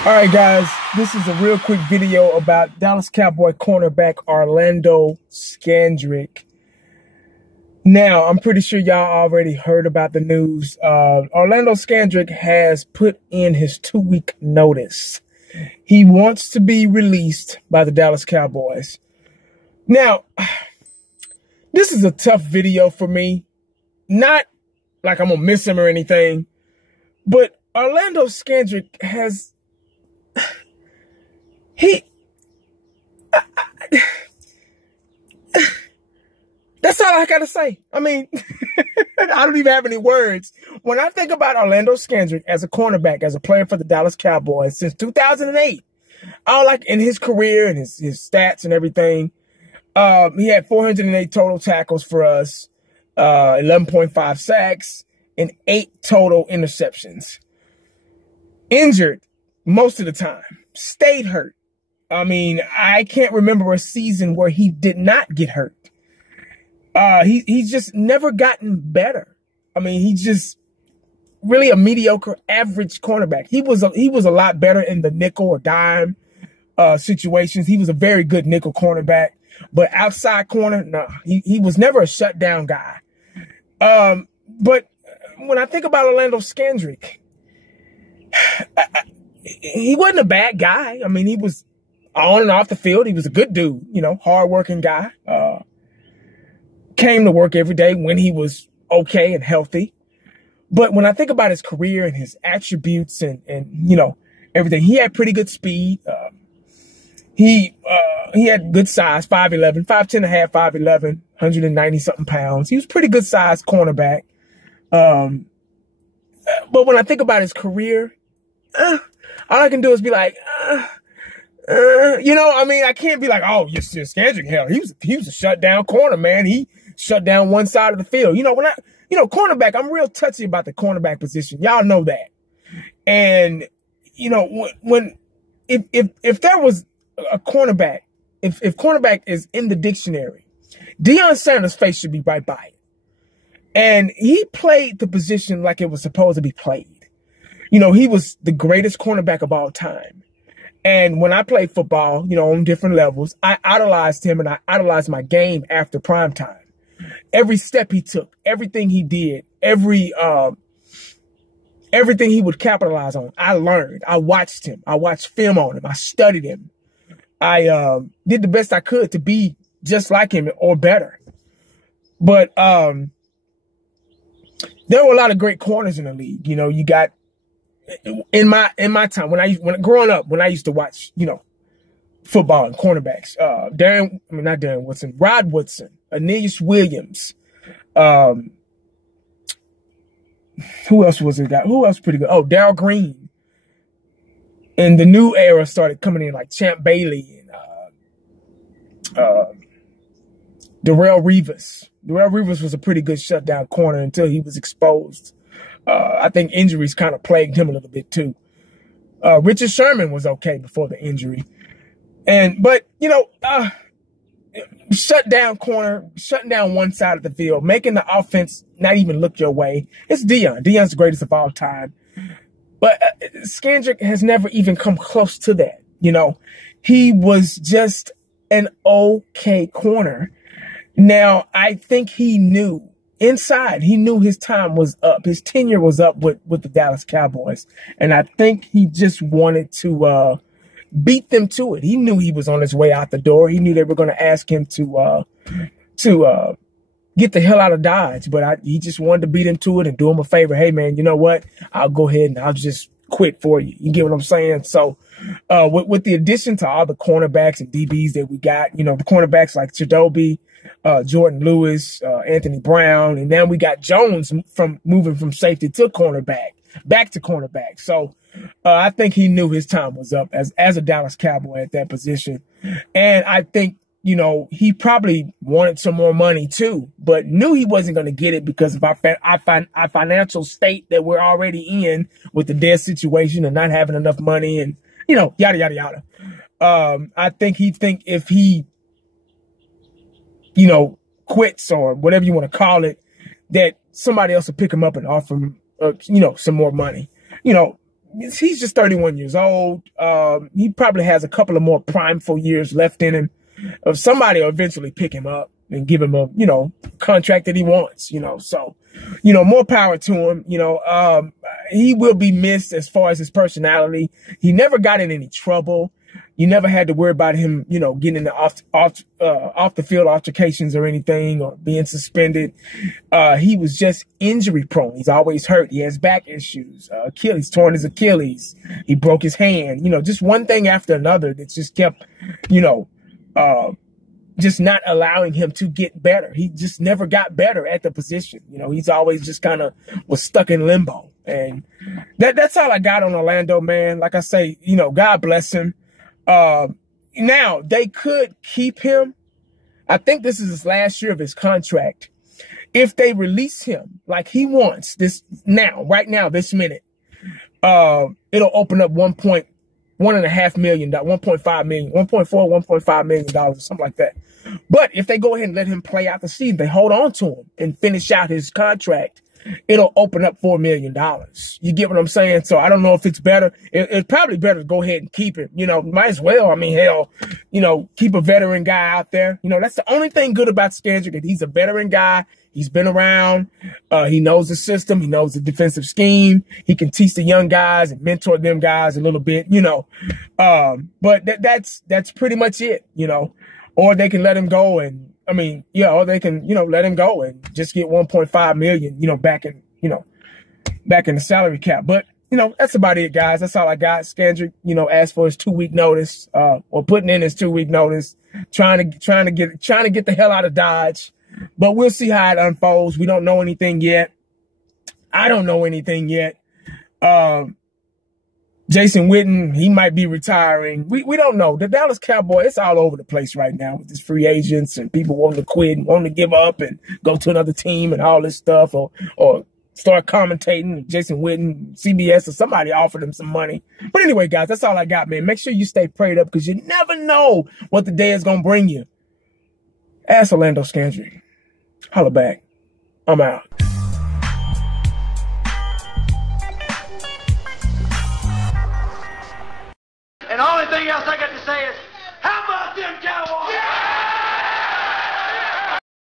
All right, guys, this is a real quick video about Dallas Cowboy cornerback Orlando Scandrick. Now, I'm pretty sure y'all already heard about the news. Orlando Scandrick has put in his 2-week notice. He wants to be released by the Dallas Cowboys. Now, this is a tough video for me. Not like I'm going to miss him or anything, but Orlando Scandrick has... That's all I gotta say. I mean, I don't even have any words. When I think about Orlando Scandrick as a cornerback, as a player for the Dallas Cowboys since 2008, all like in his career and his stats and everything, he had 408 total tackles for us, 11.5 sacks, and 8 total interceptions. Injured most of the time. Stayed hurt. I mean, I can't remember a season where he did not get hurt. He's just never gotten better. I mean, he's just really a mediocre, average cornerback. He was a lot better in the nickel or dime situations. He was a very good nickel cornerback, but outside corner, no, he was never a shutdown guy. But when I think about Orlando Scandrick, he wasn't a bad guy. I mean, he was on and off the field. He was a good dude, you know, hardworking guy. Came to work every day when he was okay and healthy. But when I think about his career and his attributes and you know, everything, he had pretty good speed. He had good size, 5'11", 5'10 and a half, 5'11", 190-something pounds. He was pretty good size cornerback. But when I think about his career, all I can do is be like, you know, I mean, I can't be like, oh, you're Scandrick. Hell, he was a shutdown corner, man. He shut down one side of the field. You know, cornerback, I'm real touchy about the cornerback position. Y'all know that. And, you know, if there was a cornerback, if cornerback is in the dictionary, Deion Sanders' face should be right by it. And he played the position like it was supposed to be played. You know, he was the greatest cornerback of all time. And when I played football, you know, on different levels, I idolized him and I idolized my game after prime time. Every step he took, everything he did, everything he would capitalize on, I learned. I watched him. I watched film on him. I studied him. I did the best I could to be just like him or better. But there were a lot of great corners in the league. You know, you got in my time when growing up, when I used to watch, you know, football and cornerbacks, Rod Woodson, Aeneas Williams, who else was it? Who else pretty good? Oh, Darryl Green. And the new era started coming in like Champ Bailey and Darrelle Revis. Darrelle Revis was a pretty good shutdown corner until he was exposed. I think injuries kind of plagued him a little bit too. Richard Sherman was okay before the injury. But you know, shutdown corner, shutting down one side of the field, making the offense not even look your way. It's Deion. Deion's the greatest of all time. But Scandrick has never even come close to that. You know, he was just an okay corner. Now, I think he knew inside, he knew his time was up. His tenure was up with the Dallas Cowboys. And I think he just wanted to beat them to it. He knew he was on his way out the door. He knew they were going to ask him to get the hell out of Dodge. But he just wanted to beat him to it and do him a favor. Hey, man, you know what? I'll go ahead and I'll just quit for you. You get what I'm saying? So with the addition to all the cornerbacks and DBs that we got, you know, the cornerbacks like Chido J, Jordan Lewis, Anthony Brown, and then we got Jones moving from safety to cornerback, back to cornerback. So I think he knew his time was up as a Dallas Cowboy at that position. And I think, you know, he probably wanted some more money too, but knew he wasn't going to get it because of our financial state that we're already in with the debt situation and not having enough money and, you know, yada, yada, yada. I think he'd think if he, you know, quits or whatever you want to call it, that somebody else will pick him up and offer him, you know, some more money. You know, he's just 31 years old. He probably has a couple of more primeful years left in him. Somebody will eventually pick him up and give him a, contract that he wants, so, more power to him. He will be missed as far as his personality. He never got in any trouble. You never had to worry about him, getting into off the field altercations or anything, or being suspended. He was just injury prone. He's always hurt. He has back issues. Achilles, torn his Achilles. He broke his hand. Just one thing after another that just kept, just not allowing him to get better. He just never got better at the position. He's always just kind of was stuck in limbo. And that's all I got on Orlando, man. Like I say, God bless him. Now they could keep him. I think this is his last year of his contract. If they release him like he wants right now, this minute, it'll open up $1.5 million, $1.5 million, $1.5 million, something like that. But if they go ahead and let him play out the season, they hold on to him and finish out his contract, it'll open up $4 million. You get what I'm saying? So I don't know if it's better. It's probably better to go ahead and keep him. Might as well. I mean, hell, keep a veteran guy out there. That's the only thing good about Scandrick, that he's a veteran guy. He's been around. He knows the system. He knows the defensive scheme. He can teach the young guys and mentor them guys a little bit, but that's pretty much it, or they can let him go or they can, let him go and just get 1.5 million, back in the salary cap. But, that's about it, guys. That's all I got. Scandrick, asked for his 2-week notice, or putting in his 2-week notice, trying to get the hell out of Dodge. But we'll see how it unfolds. We don't know anything yet. I don't know anything yet. Jason Witten, he might be retiring. We don't know. The Dallas Cowboys, it's all over the place right now with these free agents and people wanting to quit and wanting to give up and go to another team and all this stuff, or start commentating. Jason Witten, CBS, or somebody offered him some money. But anyway, guys, that's all I got, man. Make sure you stay prayed up, because you never know what the day is going to bring you. Ask Orlando Scandrick. Holla back. I'm out. And the only thing else I got to say is, how about them Cowboys?